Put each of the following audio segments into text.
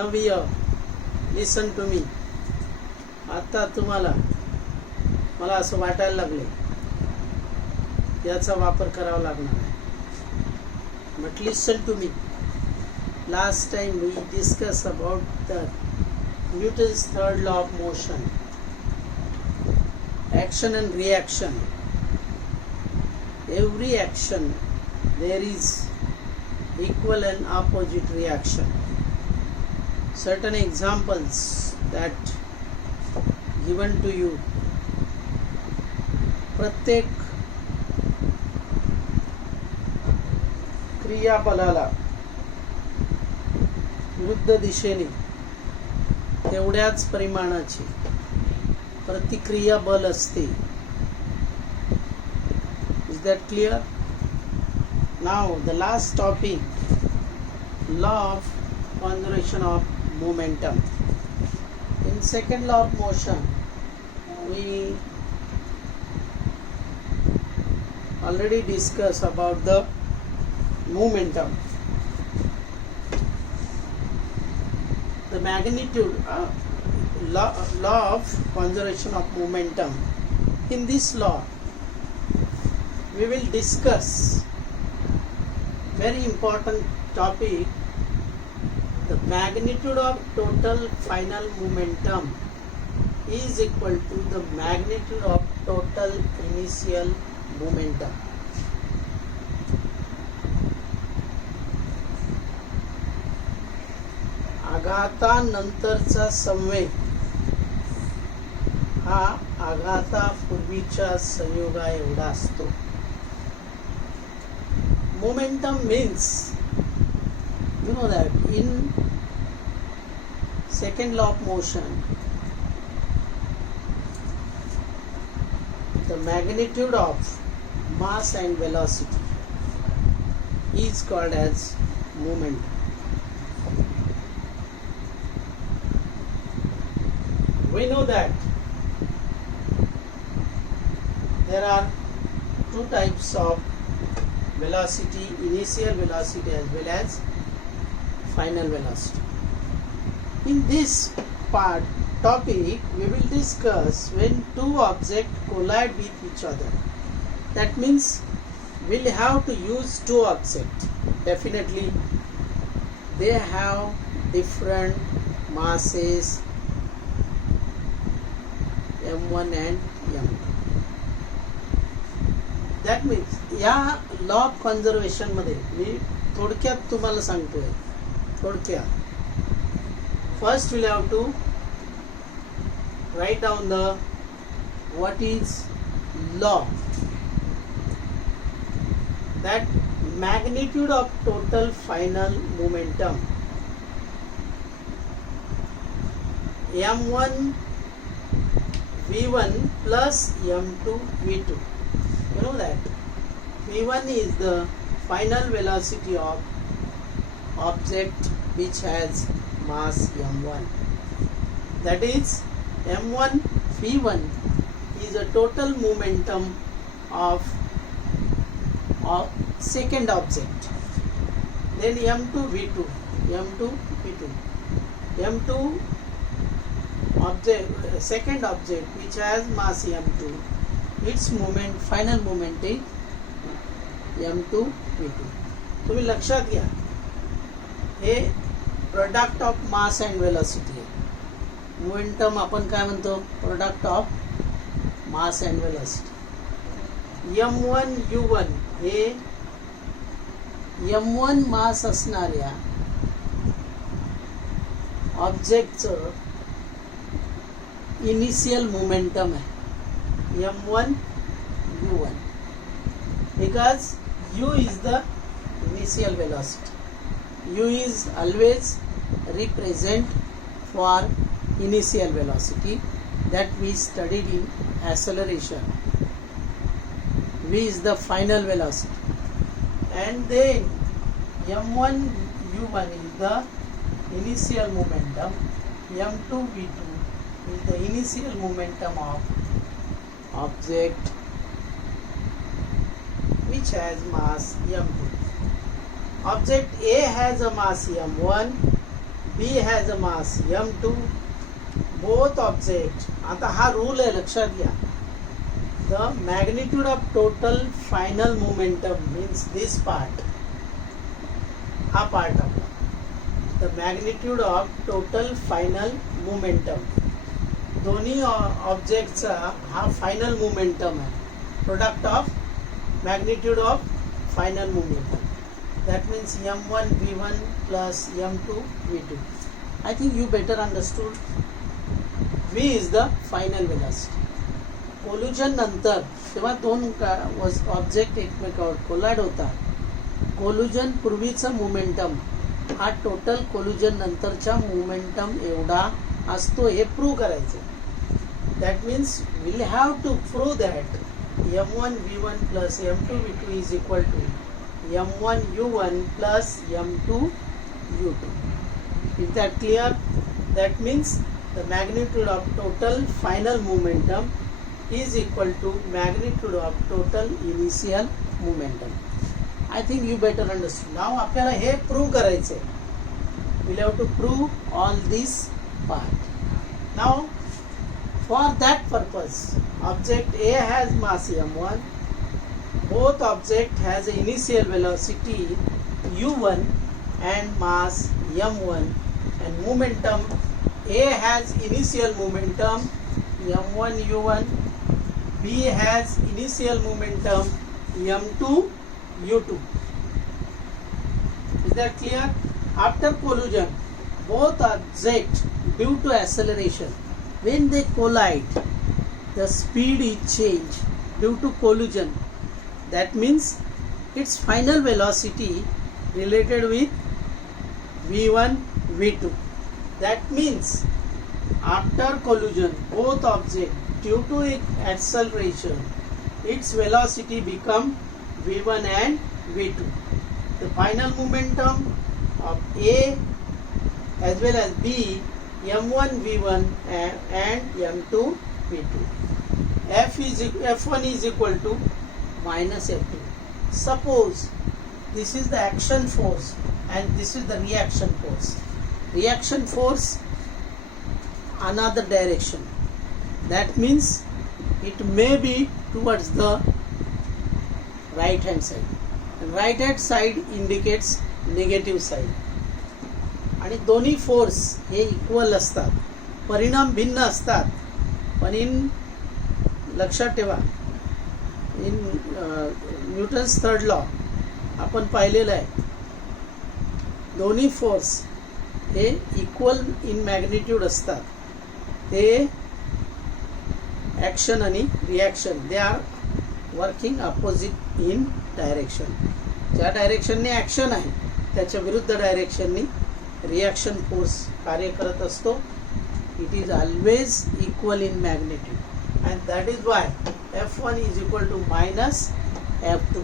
नव्य listen to मी. आता तुम्हाला मला असं वाटायला लागले याचा वापर करावा लागणार आहे. But listen to me. Last time we discuss about the Newton's third law of motion, action and reaction. Every action there is equal and opposite reaction. Certain examples that given to you. प्रत्येक क्रियाबलाला विरुद्ध दिशेने तेवढ्याच परिमाणाची प्रतिक्रिया बल असते. Is that clear? Now the last topic, law of conservation of momentum. In second law of motion, we already discussed about the momentum. The magnitude, law of conservation of momentum. In this law, we will discuss very important topic, the magnitude of total final momentum is equal to the magnitude of total initial momentum. आघातानंतरचा संवेग हा आघातापूर्वीच्या संयोगा एवढा असतो. Momentum means, you know that in second law of motion, the magnitude of mass and velocity is called as momentum. We know that there are two types of velocity, initial velocity as well as final velocity. In this topic, we will discuss when two objects collide with each other. That means we'll have to use two objects. Definitely, they have different masses, m1 and m2. That means या law of conservation मध्ये मी थोडक्यात तुम्हाला सांगतोय. थोडक्यात first we'll have to write down the what is law. That magnitude of total final momentum, m1 v1 plus m2 v2. You know that v1 is the final velocity of object which has mass m1. That is m1 v1 is a total momentum of second object. Then m2 v2, m2 object, second object which has mass m2, its moment, final moment is m2 v2. तुम्ही लक्षात घ्या, हे product of mass and velocity आहे. Momentum आपण काय म्हणतो? Product of mass and velocity. m1 u1 हे m1 mass असणाऱ्या ऑब्जेक्टचं इनिशियल मोमेंटम आहे. m1 u1 because u is the initial velocity. U is always represent for initial velocity that we studied in acceleration. V is the final velocity, and then m1 u1 is the initial momentum, m2 v2 is the initial momentum of object which has mass m2. Object A has a mass m1, B has a mass m2. Both objects. आता हा rule आहे, लक्षात घ्या. The magnitude of total final momentum means this part. हा part आपला. The magnitude of total final momentum. दोन्ही ऑब्जेक्टचा हा final momentum आहे. Product of magnitude of final momentum. That means m1 v1 plus m2 v2. I think you better understood. V is the final velocity. कोल्युजन नंतर तेव्हा दोन object एकमेकावर collide होतात. कोल्युजन पूर्वीचं momentum हा total कोल्युजन नंतरच्या मोमेंटम एवढा असतो हे प्रूव्ह करायचं. That means we'll have to prove that m1 v1 plus m2 v2 is equal to m1 u1 plus m2 u2. Is that clear? That means the magnitude of total final momentum is equal to magnitude of total initial momentum. I think you better understand. Now आपल्याला हे prove करायचे. We'll have to prove all this part. Now for that purpose, object A has mass m1. Both object has initial velocity u1 and mass m1, and momentum A has initial momentum m1 u1. B has initial momentum m2 u2. Is that clear? After collision, both objects due to acceleration, when they collide, the speed is changed due to collision. That means its final velocity related with v1 v2. That means after collision, both objects due to its acceleration, its velocity become v1 and v2. The final momentum of A as well as B, m1 v1 and m2 v2. F1 is equal to minus f2. Suppose this is the action force and this is the reaction force. Reaction force another direction. That means it may be towards the right hand side. Right hand side indicates negative side. आणि दोन्ही force हे equal असतात, परिणाम भिन्न असतात. पण लक्षात ठेवा, इन न्यूटन्स थर्ड लॉ आपण पाहिलेलं आहे, दोन्ही फोर्स हे इक्वल इन मॅग्निट्यूड असतात. ते ॲक्शन आणि reaction they are working opposite in direction. ज्या डायरेक्शनने ॲक्शन आहे त्याच्या विरुद्ध डायरेक्शननी रिॲक्शन फोर्स कार्य करत असतो. It is always equal in magnitude and that is why f1 is equal to minus f2.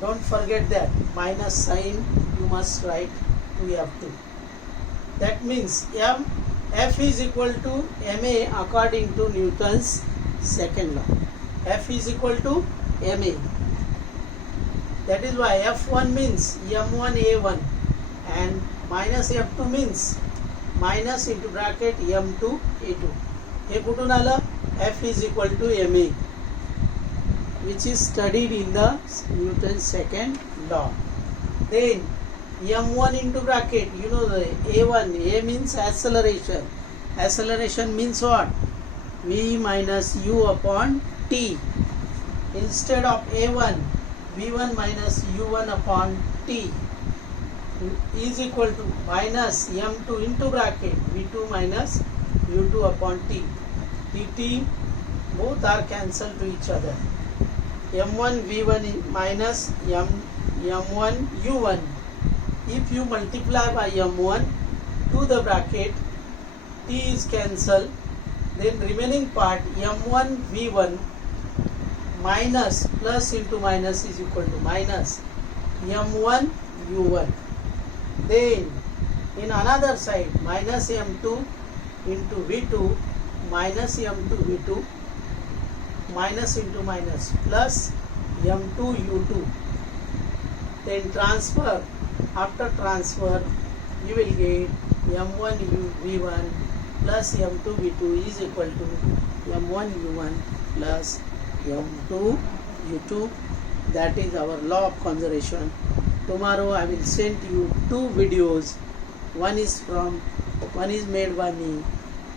Don't forget that minus sign you must write to f2. That means f is equal to ma according to Newton's second law. F is equal to ma. That is why f1 means m1 a1 and minus f2 means minus into bracket m2 a2. हे कुठून आलं? F is equal to ma, which is studied in the Newton's second law. Then m1 into bracket, you know the a1, a means acceleration. Acceleration means what? V minus u upon t. Instead of a1, v1 minus u1 upon t is equal to minus m2 into bracket v2 minus u2 upon t. dt both are cancelled to each other. m1 v1 minus m1 u1. If you multiply by m1 to the bracket, t is cancelled, then remaining part m1 v1 minus plus into minus is equal to minus m1 u1. Then in another side minus m2 into v2 minus m2 v2 minus into minus plus m2 u2. Then transfer, after transfer you will get m1 v1 plus m2 v2 is equal to m1 u1 plus m2 u2. That is our law of conservation. Tomorrow I will send you two videos. One is made by me,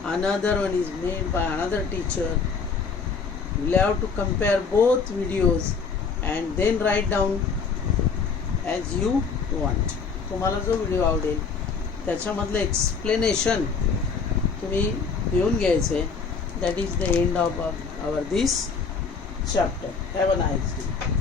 another one is made by another teacher. You will have to compare both videos and then write down as you want. तुम्हाला जो video आवडेल त्याच्यामधलं explanation तुम्ही घेऊन घ्यायचे. That is the end of our this chapter. Have a nice day.